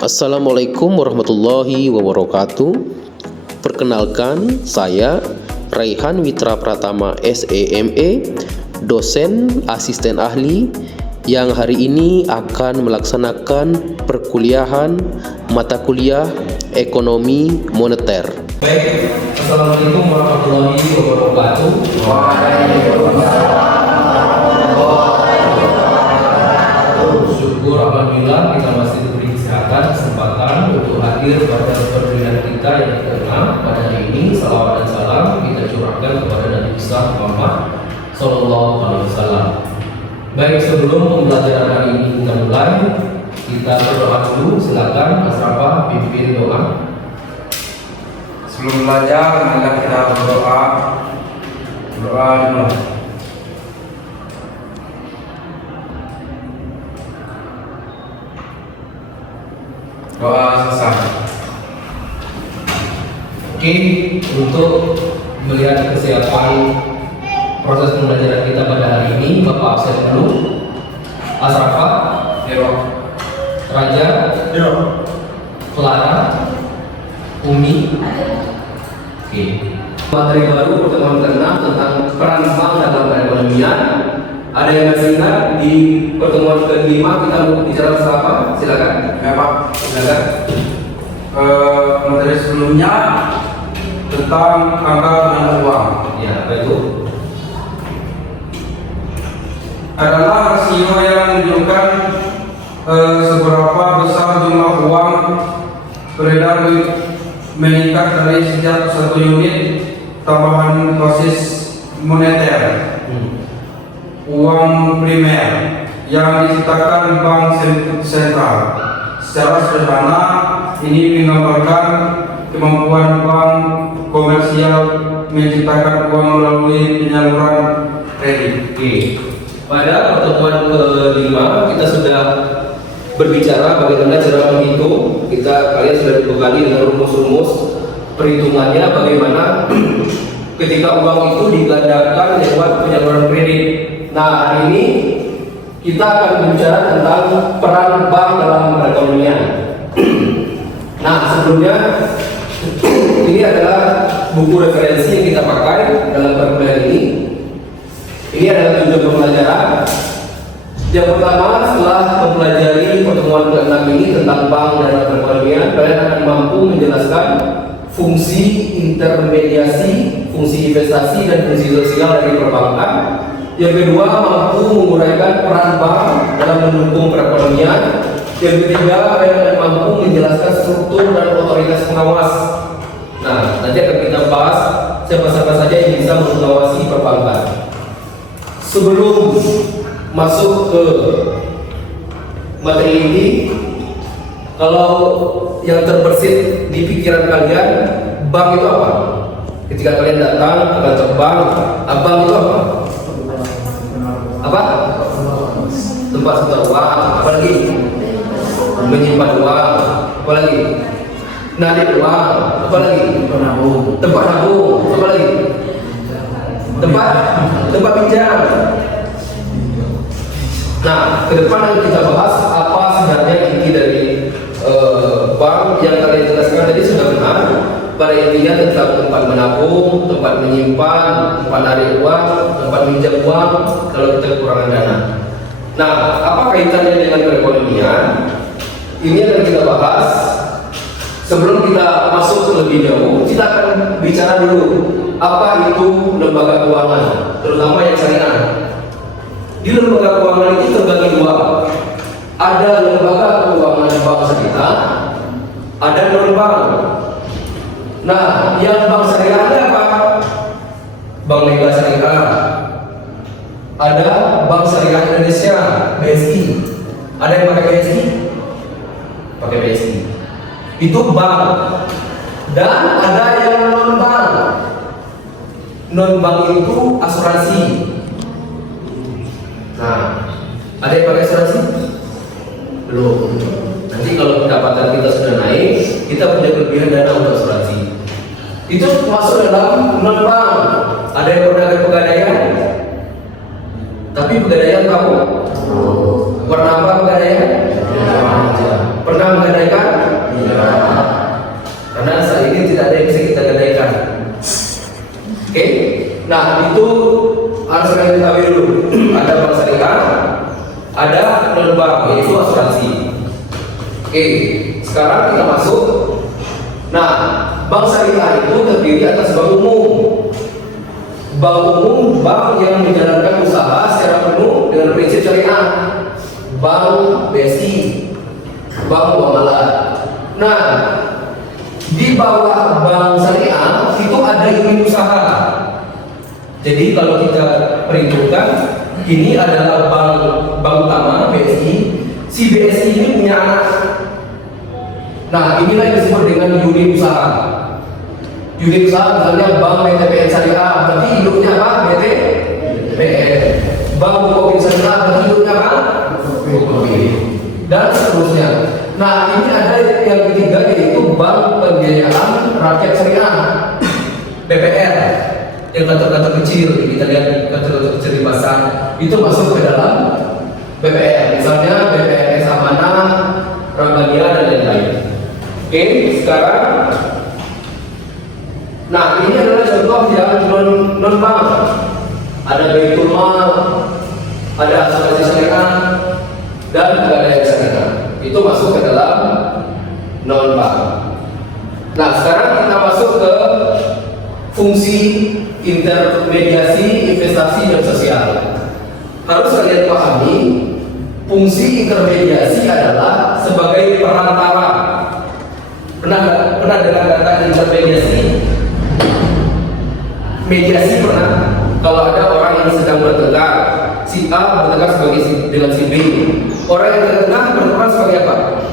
Assalamualaikum warahmatullahi wabarakatuh. Perkenalkan, saya Raihan Witra Pratama SEME, dosen asisten ahli yang hari ini akan melaksanakan perkuliahan mata kuliah Ekonomi Moneter. Baik, Assalamualaikum warahmatullahi wabarakatuh. Syukur alhamdulillah kita masih diberi kesempatan untuk hadir pada perkuliahan kita yang ke-6 pada hari ini. Salawat dan salam kita curahkan kepada Nabi besar Muhammad Sallallahu Alaihi Wasallam. Baik, sebelum pembelajaran hari ini kita mulai, kita berdoa dulu. Silakan Mas Rafa pimpin doa. Sebelum belajar, marilah kita berdoa. Doa dimulai. Doa selesai. Oke, untuk melihat kesiapan proses pembelajaran kita pada hari ini, Bapak absen dulu. Asrafa, Raja, Clara, Umi. Oke. Materi baru pertemuan ke-6 tentang peran bank dalam perekonomian. Ada yang masih ingat di pertemuan ke-5 kita mau bicara tentang apa? Silakan. Ya Pak, Silakan. materi sebelumnya tentang angka dan uang Ya, apa itu? adalah rasio yang menunjukkan seberapa besar jumlah uang beredar meningkat dari setiap satu unit tambahan basis moneter uang primer yang diciptakan bank sentral. Secara sederhana, ini menggambarkan kemampuan bank komersial menciptakan uang melalui penyaluran kredit. Oke. Pada pertemuan ke-5 kita sudah berbicara bagaimana cara menghitung. Kalian sudah dibekali dengan rumus-rumus perhitungannya bagaimana ketika uang itu digandakan lewat penyaluran kredit. Nah, hari ini kita akan berbicara tentang peran bank dalam perekonomian. Nah, sebelumnya ini adalah buku referensi yang kita pakai dalam perkuliahan ini. Ini adalah tujuan pembelajaran. Yang pertama, setelah mempelajari pertemuan ke-6 ini tentang bank dan perekonomian, kalian akan mampu menjelaskan fungsi intermediasi, fungsi investasi, dan fungsi sosial dari perbankan. Yang kedua, mampu menguraikan peran bank dalam mendukung perekonomian. Yang ketiga, kalian akan mampu menjelaskan struktur dan otoritas pengawas. Nah, nanti akan kita bahas siapa-siapa saja yang bisa mengawasi perbankan. Sebelum masuk ke materi ini, kalau yang terbersit di pikiran kalian, bank itu apa? Ketika kalian datang ke kantor bank, bank itu apa? Apa? Tempat setor uang. Apa lagi? Menyimpan uang. Apa lagi? Narik uang. Apa lagi? Tempat nabung. Apa lagi? Tempat pinjam. Nah, ke depan akan kita bahas apa sebenarnya inti dari bank. Yang kalian jelaskan tadi sudah benar. Pada intinya tentang tempat menabung, tempat menyimpan, tempat narik uang, tempat minjam uang kalau kita kekurangan dana. Nah, apa kaitannya dengan perekonomian? Ini akan kita bahas. Sebelum kita masuk lebih jauh, kita akan bicara dulu apa itu lembaga keuangan, terutama yang syariah. Di lembaga keuangan itu terbagi dua. Ada lembaga keuangan bank syariah, ada non-bank. Nah, yang bank syariah ada apa? Bank Mega Syariah. Ada Bank Syariah Indonesia, BSI. Ada yang pakai BSI? Pakai BSI. Itu bank. Dan ada yang non-bank. Non-bank itu asuransi. Nah, ada yang pakai asuransi? Belum. Nanti kalau pendapatan kita sudah naik, kita punya kelebihan dana untuk asuransi. Itu masuk dalam non-bank. Ada yang pernah ke pegadaian? Tapi pegadaian tahu? Pernah apa pegadaian? Pernah menggadaikan? ini tidak ada yang bisa kita gadaikan. Oke, nah itu harus kita ketahui dulu. Ada bank syariah, ada non bank, yaitu asuransi. Oke, sekarang kita masuk. Nah, bank syariah itu terdiri atas bank umum. Bank umum, bank yang menjalankan usaha secara penuh dengan prinsip syariah. Bank BSI, bank muamalah. Nah, di bawah bank syariah itu ada unit usaha. Jadi kalau kita perhitungkan, ini adalah bank utama BSI. Si BSI ini punya anak. Nah, inilah yang disebut dengan unit usaha. Unit usaha misalnya Bank BTPN Syariah, berarti induknya apa? BTPN. Bank Bukopin Syariah, berarti induknya apa? Bukopin. Dan seterusnya. Nah, ini ada yang ketiga, yaitu Bank Pembiayaan Rakyat Syariah, BPR. Yang kantor-kantor kecil, kita lihat kantor-kantor kecil di pasar, itu masuk ke dalam BPR. Misalnya BPR Amanah, Rabbania, dan lain-lain. Oke, sekarang, nah ini adalah contoh yang non bank. Ada Baitul Mal, ada asuransi syariah, dan pegadaian syariah. Itu masuk ke dalam non bank. Nah, sekarang kita masuk ke fungsi intermediasi investasi dan sosial. Harus kalian pahami, fungsi intermediasi adalah sebagai perantara. Pernah dengar kata intermediasi? Mediasi pernah? Kalau ada orang yang sedang bertengkar, si A bertengkar dengan si B, orang yang bertengkar berperan sebagai apa?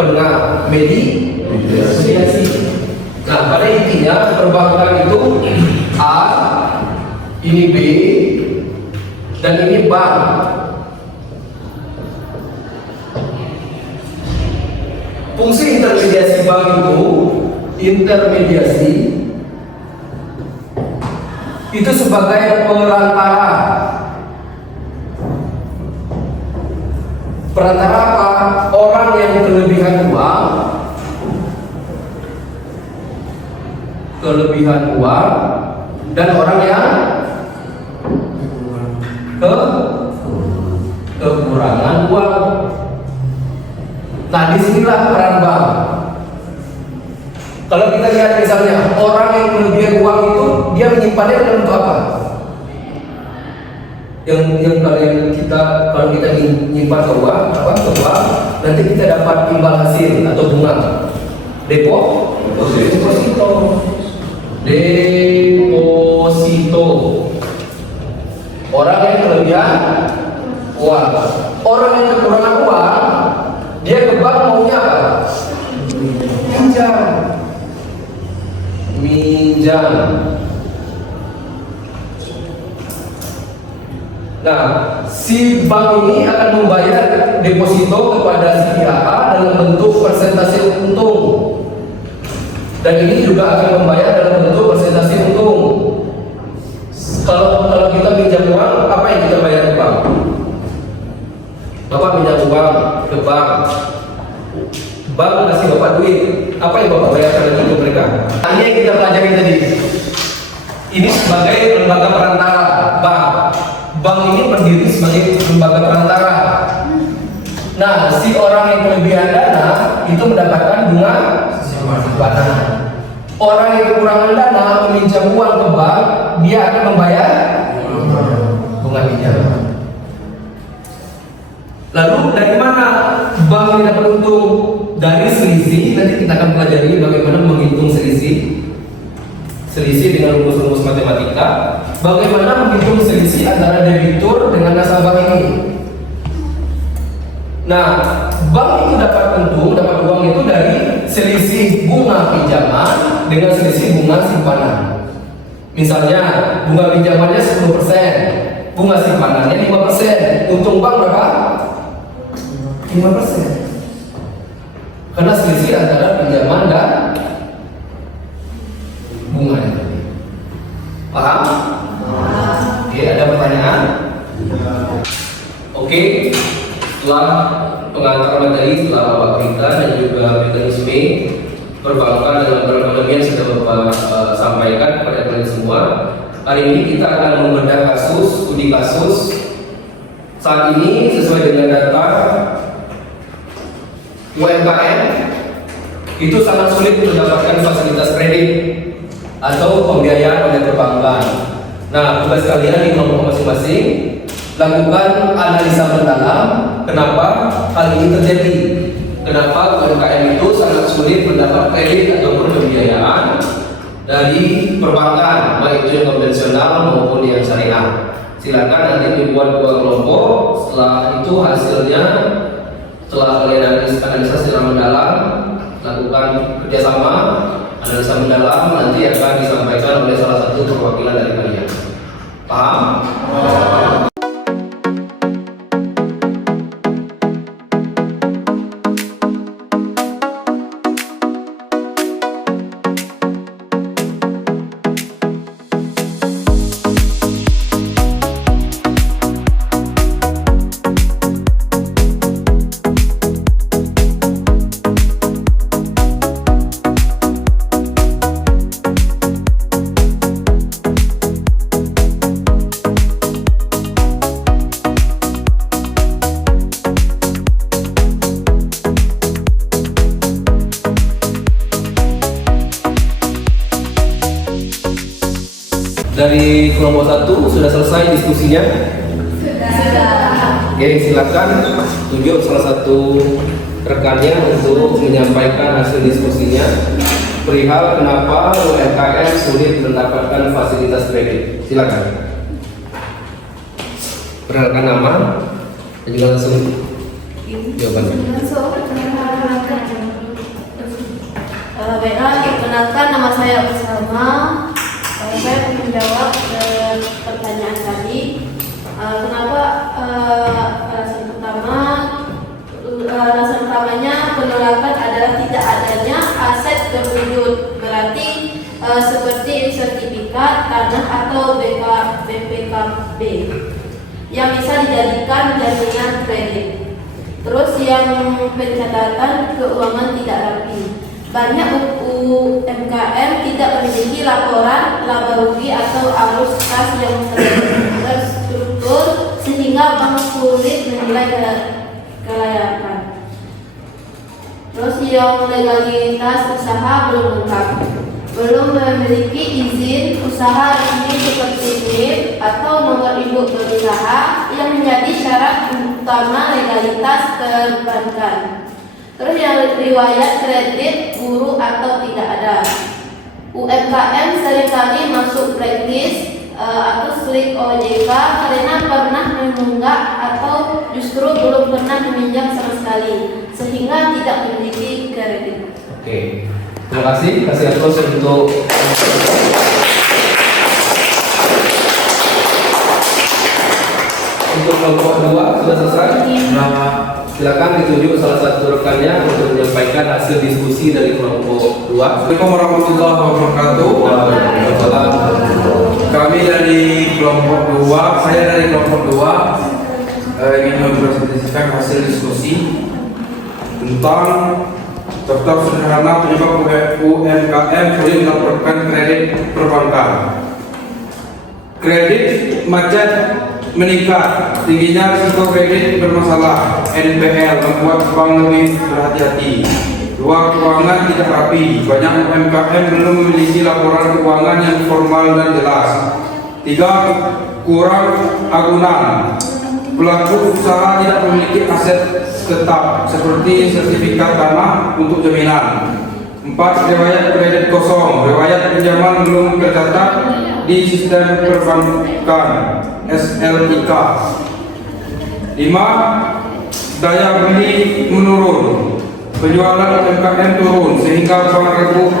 Penengah, mediasi. Nah, pada intinya perbankan itu A, ini B, dan ini bank. Fungsi intermediasi bank itu sebagai perantara. Perantara apa? Orang yang kelebihan uang dan orang yang kekurangan uang. Nah, disinilah peran bank. Kalau kita lihat misalnya orang yang kelebihan uang itu dia menyimpannya dalam bentuk apa? Yang kalau kita menyimpan ke uang, nanti kita dapat imbal hasil atau bunga. Deposito. Orang yang kelebihan uang, orang yang kekurangan uang, dia ke bank maunya apa? Minjam. Nah, si bank ini akan membayar deposito kepada si A dalam bentuk persentase untung, dan ini juga akan membayar dalam bentuk persentase untung. Kalau kita pinjam uang, apa yang kita bayar ke bank? Bapak pinjam uang ke bank, bank kasih bapak duit, apa yang bapak bayarkan lagi ke mereka? Ini yang kita pelajari tadi. Ini sebagai lembaga perantara bank. Bank ini berdiri sebagai lembaga perantara. Nah, si orang yang kelebihan dana itu mendapatkan bunga simpanan. Orang yang kekurangan dana meminjam uang ke bank, dia akan membayar bunga pinjaman. Lalu dari mana bank ini dapat untung? Dari selisih. Nanti kita akan pelajari bagaimana menghitung selisih dengan rumus-rumus matematika. Bagaimana menghitung selisih antara debitur dengan nasabah ini. Nah, bank itu dapat untung, dapat uang itu dari selisih bunga pinjaman dengan selisih bunga simpanan. Misalnya bunga pinjamannya 10%, bunga simpanannya 5%. Untung bank berapa? 5%. Karena selisih antara pinjaman dan bunganya. Paham? Oke, ada pertanyaan? Oke, setelah pengantar materi, setelah awal kita dan juga mekanisme, perbankan dan lembaga ekonomi yang sudah Bapak sampaikan kepada kalian semua. Hari ini kita akan membedah studi kasus. Saat ini sesuai dengan data UMKM itu sangat sulit mendapatkan fasilitas kredit atau pembiayaan oleh perbankan. Nah, tugas kalian di kelompok masing-masing lakukan analisa mendalam kenapa hal ini terjadi. Kenapa UMKM itu sangat sulit mendapat kredit ataupun pembiayaan dari perbankan, baik itu yang konvensional maupun yang syariah. Silakan nanti dibuat 2 kelompok. Setelah itu hasilnya, setelah kalian analisa secara mendalam, lakukan kerjasama analisa mendalam, nanti akan disampaikan oleh salah satu perwakilan dari kalian. Paham? Dari kelompok 1 sudah selesai diskusinya? Sudah. Oke, silakan tunjuk salah satu rekannya untuk menyampaikan hasil diskusinya perihal kenapa UMKM sulit mendapatkan fasilitas kredit. Silakan. Perkenalkan nama dan juga langsung jawabannya. Baiklah, perkenalkan nama saya Usama. Saya menjawab pertanyaan tadi. Kenapa alasan utamanya penolakan adalah tidak adanya aset berwujud, berarti seperti sertifikat tanah atau BPKB yang bisa dijadikan jaminan kredit. Terus yang pencatatan keuangan tidak rapi. Banyak UMKM tidak memiliki laporan laba rugi atau arus kas yang terstruktur sehingga bank sulit menilai kelayakan. Terus yang legalitas usaha belum lengkap, belum memiliki izin usaha resmi seperti NIP atau nomor induk berusaha yang menjadi syarat utama legalitas perbankan. Terus yang riwayat kredit buruk atau tidak ada. UMKM seringkali masuk blacklist atau slik OJK karena pernah menunggak atau justru belum pernah meminjam sama sekali sehingga tidak memiliki kredit. Oke, terima kasih. Kasih aplaus untuk kelompok 2 sudah selesai. Silakan ditunjuk salah satu rekannya untuk menyampaikan hasil diskusi dari kelompok 2. Assalamualaikum warahmatullahi wabarakatuh. Kami dari kelompok 2, saya dari kelompok 2 ingin mempresentasikan hasil diskusi tentang daftar sederhana penyebab UMKM sulit mendapatkan kredit perbankan. Kredit macet meningkat, tingginya risiko kredit bermasalah, NPL membuat bank lebih berhati-hati. Ruang keuangan tidak rapi, banyak UMKM belum memiliki laporan keuangan yang formal dan jelas. 3. Kurang agunan, pelaku usaha tidak memiliki aset tetap seperti sertifikat tanah untuk jaminan. 4. Riwayat kredit kosong, riwayat pinjaman belum tercatat di sistem perbankan SLIK. 5. Daya beli menurun, penjualan UMKM turun sehingga bank ragu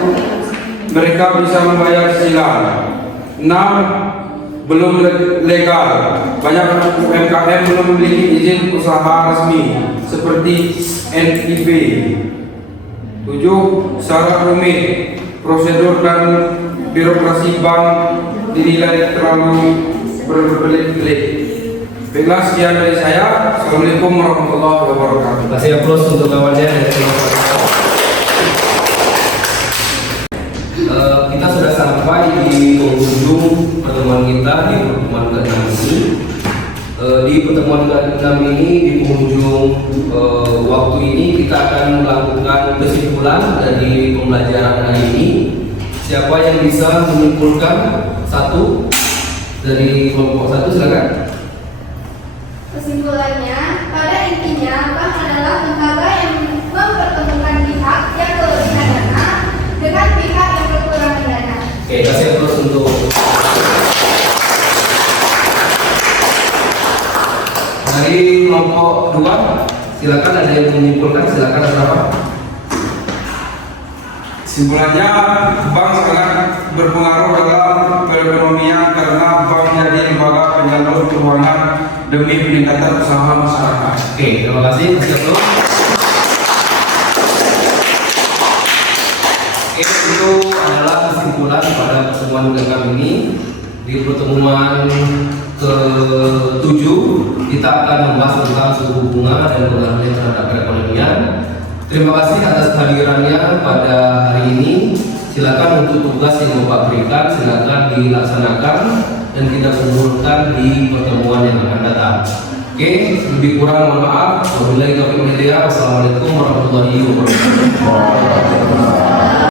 mereka bisa membayar cicilan. 6. Belum legal, banyak UMKM belum memiliki izin usaha resmi seperti NIB. 7. Syarat rumit, prosedur dan birokrasi bank dinilai terlalu berbelit-belit. Baiklah, sekian dari saya. Assalamualaikum warahmatullahi wabarakatuh. Kasih aplaus untuk kawannya. sampai di penghujung pertemuan kita di pertemuan ke-6 ini. Di pertemuan ke-6 ini, di penghujung waktu ini kita akan melakukan kesimpulan dari pembelajaran hari ini. Siapa yang bisa menyimpulkan satu dari kelompok satu, silakan. Kesimpulannya, pada intinya bank adalah lembaga yang mempertemukan pihak yang kelebihan dana dengan pihak yang kekurangan dana. Oke, kasih terus untuk dari kelompok 2, silakan ada yang menyimpulkan, silakan berapa? Simpulannya, bank sangat berpengaruh dalam perekonomian karena bank menjadi lembaga penyalur keuangan demi peningkatan usaha masyarakat. Oke, terima kasih. Oke, itu adalah kesimpulan pada pertemuan kami ini. Di pertemuan ke-7 kita akan membahas tentang suku bunga dan pengaruhnya terhadap perekonomian. Terima kasih atas kehadirannya pada hari ini. Silakan untuk tugas yang Bapak berikan, silakan dilaksanakan dan kita kumpulkan di pertemuan yang akan datang. Oke, lebih kurang mohon maaf. Wabillahi taufiq wal hidayah. Wassalamualaikum warahmatullahi wabarakatuh.